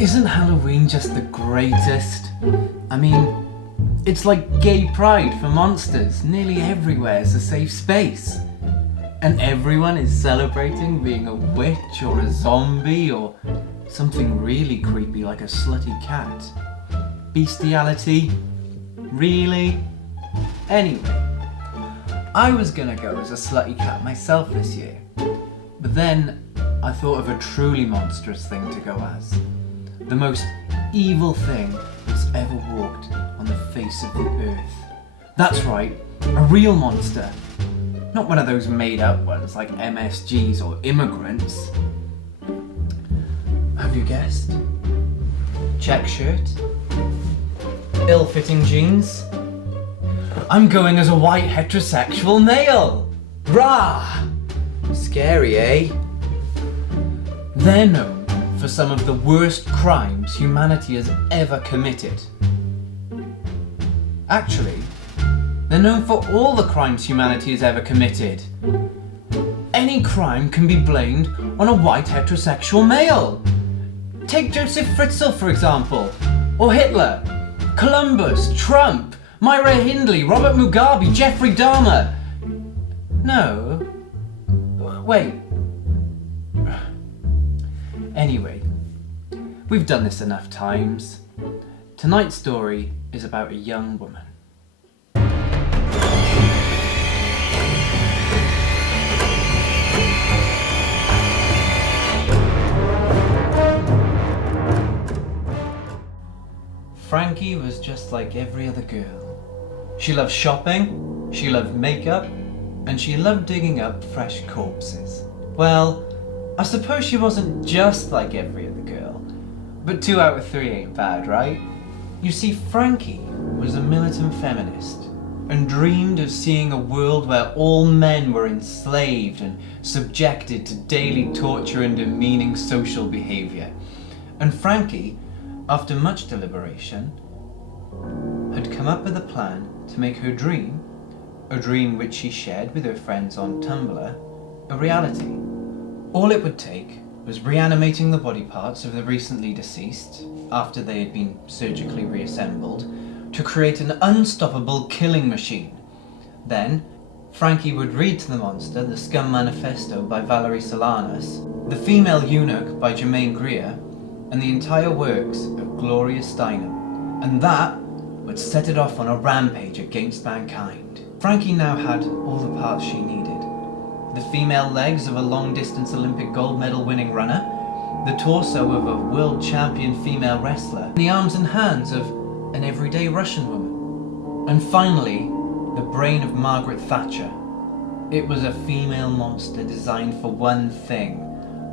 Isn't Halloween just the greatest? I mean, it's like gay pride for monsters. Nearly everywhere is a safe space. And everyone is celebrating being a witch or a zombie or something really creepy like a slutty cat. Bestiality? Really? Anyway, I was gonna go as a slutty cat myself this year, but then I thought of a truly monstrous thing to go as. The most evil thing that's ever walked on the face of the earth. That's right, a real monster. Not one of those made up ones like MSGs or immigrants. Have you guessed? Check shirt? Ill-fitting jeans? I'm going as a white heterosexual male! Rah! Scary, eh? They're known for some of the worst crimes humanity has ever committed. Actually, they're known for all the crimes humanity has ever committed. Any crime can be blamed on a white heterosexual male. Take Joseph Fritzl, for example, or Hitler, Columbus, Trump, Myra Hindley, Robert Mugabe, Jeffrey Dahmer. No. Wait. Anyway, we've done this enough times. Tonight's story is about a young woman. Frankie was just like every other girl. She loved shopping, she loved makeup, and she loved digging up fresh corpses. Well, I suppose she wasn't just like every other girl, but 2 out of 3 ain't bad, right? You see, Frankie was a militant feminist and dreamed of seeing a world where all men were enslaved and subjected to daily torture and demeaning social behaviour. And Frankie, after much deliberation, had come up with a plan to make her dream, a dream which she shared with her friends on Tumblr, a reality. All it would take was reanimating the body parts of the recently deceased, after they had been surgically reassembled, to create an unstoppable killing machine. Then, Frankie would read to the monster the Scum Manifesto by Valerie Solanas, The Female Eunuch by Germaine Greer, and the entire works of Gloria Steinem, and that would set it off on a rampage against mankind. Frankie now had all the parts she needed. The female legs of a long-distance Olympic gold medal winning runner, the torso of a world champion female wrestler, and the arms and hands of an everyday Russian woman. And finally, the brain of Margaret Thatcher. It was a female monster designed for one thing: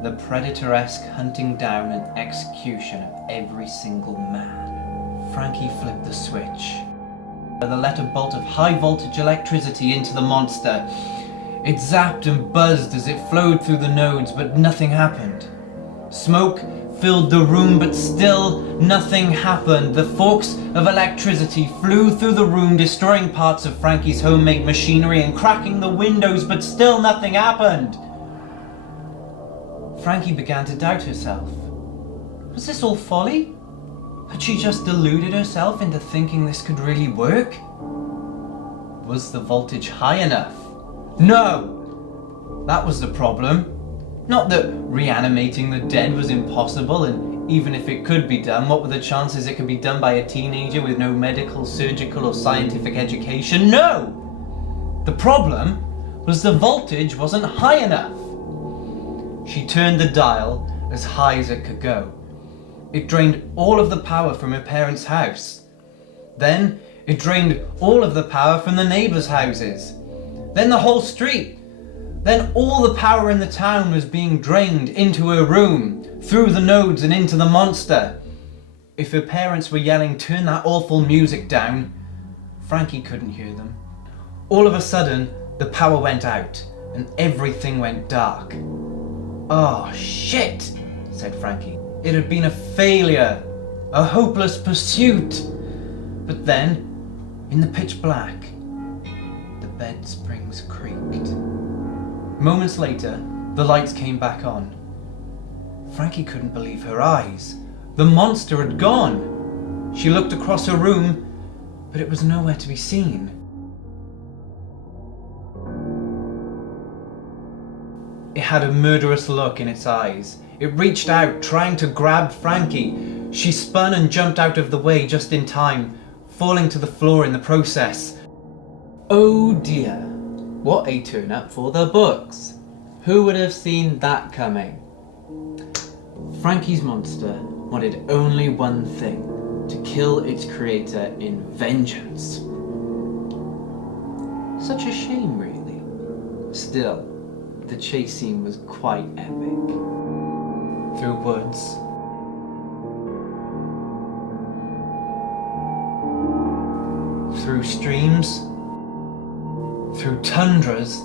the predator-esque hunting down and execution of every single man. Frankie flipped the switch. The let a bolt of high-voltage electricity into the monster. It zapped and buzzed as it flowed through the nodes, but nothing happened. Smoke filled the room, but still nothing happened. The forks of electricity flew through the room, destroying parts of Frankie's homemade machinery and cracking the windows, but still nothing happened. Frankie began to doubt herself. Was this all folly? Had she just deluded herself into thinking this could really work? Was the voltage high enough? No! That was the problem. Not that reanimating the dead was impossible, and even if it could be done, what were the chances it could be done by a teenager with no medical, surgical, or scientific education? No! The problem was the voltage wasn't high enough. She turned the dial as high as it could go. It drained all of the power from her parents' house. Then it drained all of the power from the neighbours' houses. Then the whole street. Then all the power in the town was being drained into her room, through the nodes and into the monster. If her parents were yelling, "Turn that awful music down," Frankie couldn't hear them. All of a sudden, the power went out and everything went dark. "Oh, shit," said Frankie. It had been a failure, a hopeless pursuit. But then, in the pitch black, the bed springs creaked. Moments later, the lights came back on. Frankie couldn't believe her eyes. The monster had gone. She looked across her room, but it was nowhere to be seen. It had a murderous look in its eyes. It reached out, trying to grab Frankie. She spun and jumped out of the way just in time, falling to the floor in the process. Oh dear, what a turn up for the books. Who would have seen that coming? Frankie's monster wanted only one thing, to kill its creator in vengeance. Such a shame, really. Still, the chase scene was quite epic. Through woods, through streams, through tundras,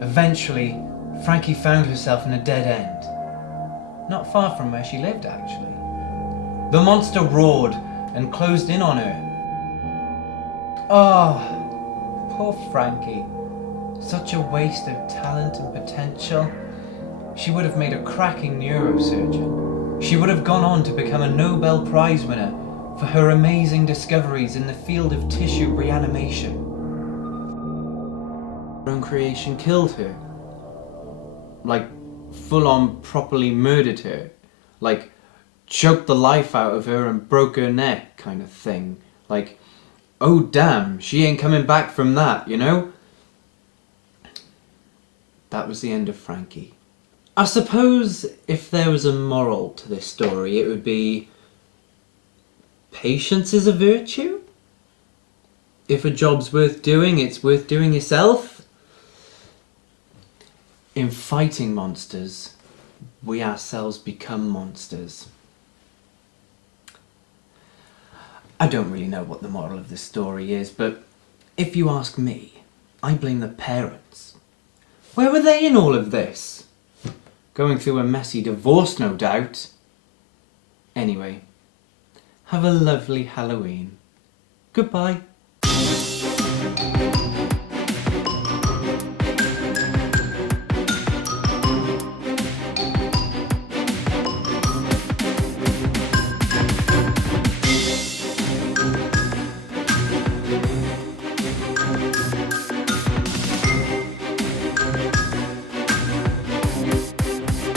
eventually, Frankie found herself in a dead end. Not far from where she lived, actually. The monster roared and closed in on her. Oh, poor Frankie. Such a waste of talent and potential. She would have made a cracking neurosurgeon. She would have gone on to become a Nobel Prize winner for her amazing discoveries in the field of tissue reanimation. Her own creation killed her. Like, full on properly murdered her. Like, choked the life out of her and broke her neck kind of thing. Like, oh damn, she ain't coming back from that, you know? That was the end of Frankie. I suppose if there was a moral to this story, it would be patience is a virtue. If a job's worth doing, it's worth doing yourself. In fighting monsters, we ourselves become monsters. I don't really know what the moral of this story is, but if you ask me, I blame the parents. Where were they in all of this? Going through a messy divorce, no doubt. Anyway, have a lovely Halloween. Goodbye.